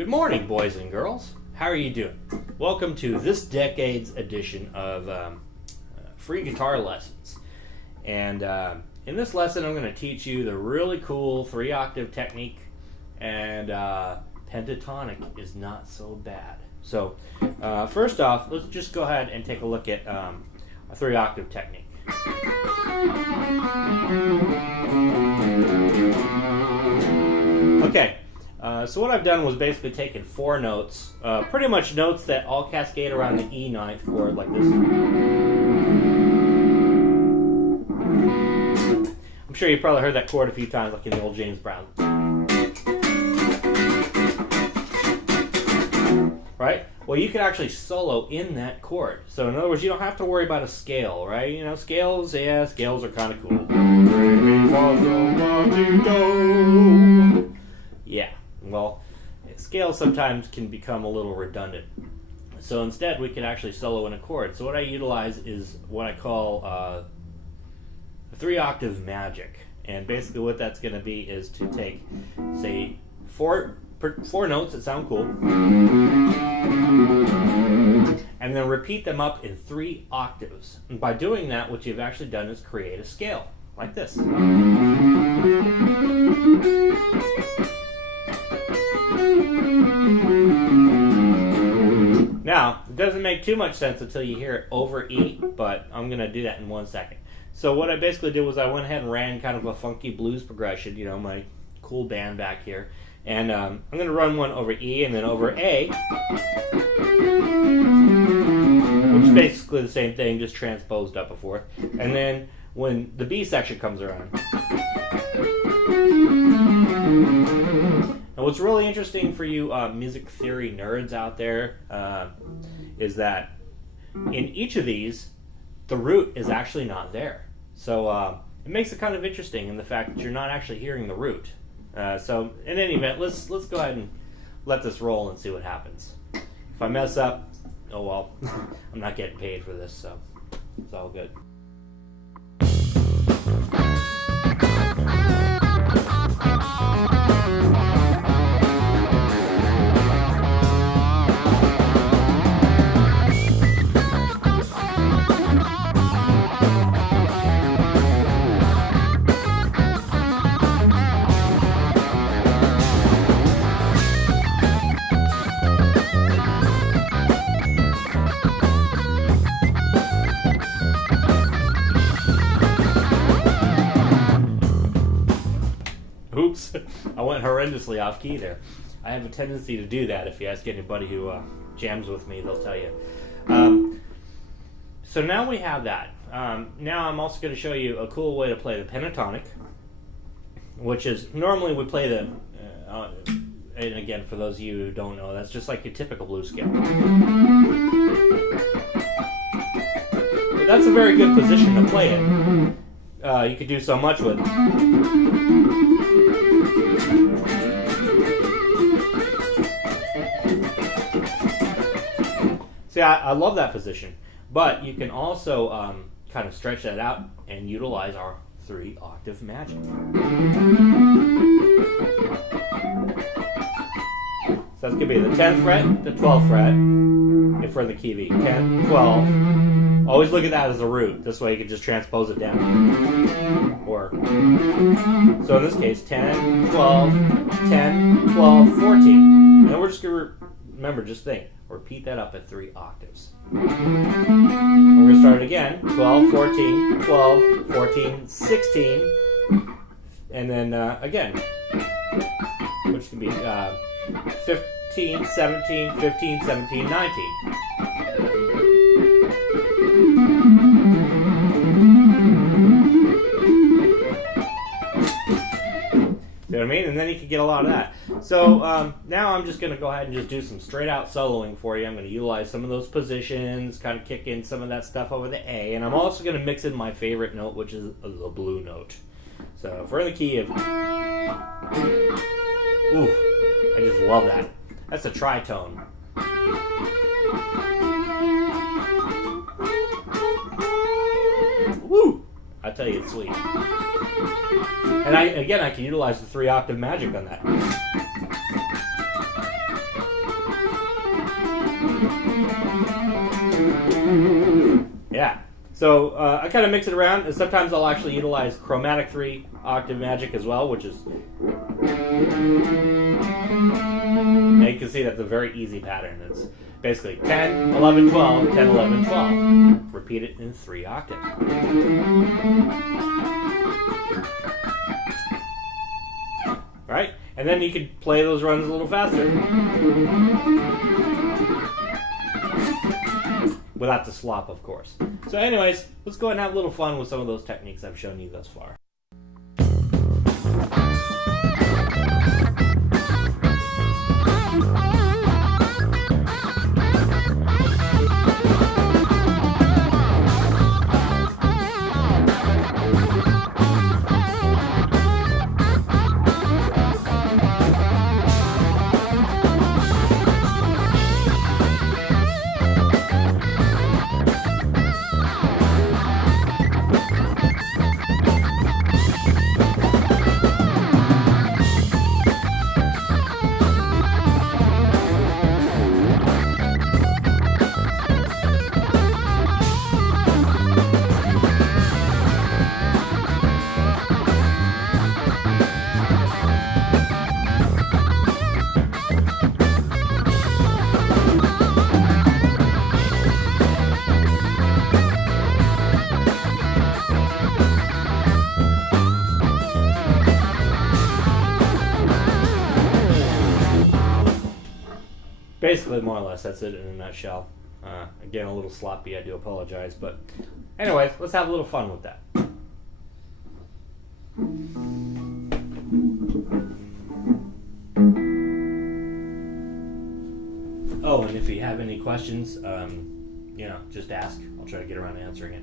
Good morning, boys and girls. How are you doing? Welcome to this decade's edition of free guitar lessons. And in this lesson, I'm going to teach you the really cool 3-octave technique, and pentatonic is not so bad. So first off, let's just go ahead and take a look at a 3-octave technique. Okay. So what I've done was basically taken 4 notes, pretty much notes that all cascade around the E ninth chord like this. I'm sure you've probably heard that chord a few times, like in the old James Brown. Right? Well, you can actually solo in that chord. So in other words, you don't have to worry about a scale, right? You know, scales, yeah, scales are kind of cool. Yeah. Well, scales sometimes can become a little redundant. So instead, we can actually solo in a chord. So what I utilize is what I call 3-octave magic. And basically what that's going to be is to take, say, four notes that sound cool, and then repeat them up in 3 octaves. And by doing that, what you've actually done is create a scale, like this. Now, it doesn't make too much sense until you hear it over E, but I'm going to do that in 1 second. So what I basically did was I went ahead and ran kind of a funky blues progression, you know, my cool band back here. And I'm going to run one over E and then over A, which is basically the same thing, just transposed up and forth. And then when the B section comes around. And what's really interesting for you music theory nerds out there is that in each of these, the root is actually not there. So it makes it kind of interesting in the fact that you're not actually hearing the root. So in any event, let's go ahead and let this roll and see what happens. If I mess up, oh well, I'm not getting paid for this, so it's all good. Oops, I went horrendously off key there. I have a tendency to do that. If you ask anybody who jams with me, they'll tell you. So now we have that. Now I'm also going to show you a cool way to play the pentatonic, which is normally we play the, and again, for those of you who don't know, that's just like your typical blues scale. But that's a very good position to play it. You could do so much with it. See, I love that position, but you can also kind of stretch that out and utilize our 3-octave magic. So that's going to be the 10th fret, the 12th fret, and for the key V, 10, 12. Always look at that as a root. This way you can just transpose it down. Or, so in this case, 10, 12, 10, 12, 14. And then we're just going to remember, just think, repeat that up at 3 octaves. And we're going to start it again, 12, 14, 12, 14, 16, and then again, which can be 15, 17, 15, 17, 19. You know what I mean? And then you can get a lot of that. So now I'm just going to go ahead and just do some straight out soloing for you. I'm going to utilize some of those positions, kind of kick in some of that stuff over the A, and I'm also going to mix in my favorite note, which is the blue note. So if we're in the key of, ooh, I just love that. That's a tritone. Woo! I tell you, it's sweet. And I can utilize the 3-octave magic on that. Yeah. So I kind of mix it around, and sometimes I'll actually utilize chromatic 3 octave magic as well, which is... Now you can see that's a very easy pattern. It's basically 10, 11, 12, 10, 11, 12. Repeat it in 3 octaves. Right? And then you can play those runs a little faster. Without the slop, of course. So anyways, let's go ahead and have a little fun with some of those techniques I've shown you thus far. Basically, more or less, that's it in a nutshell. Again, a little sloppy, I do apologize. But anyways, let's have a little fun with that. Oh, and if you have any questions, just ask. I'll try to get around to answering it.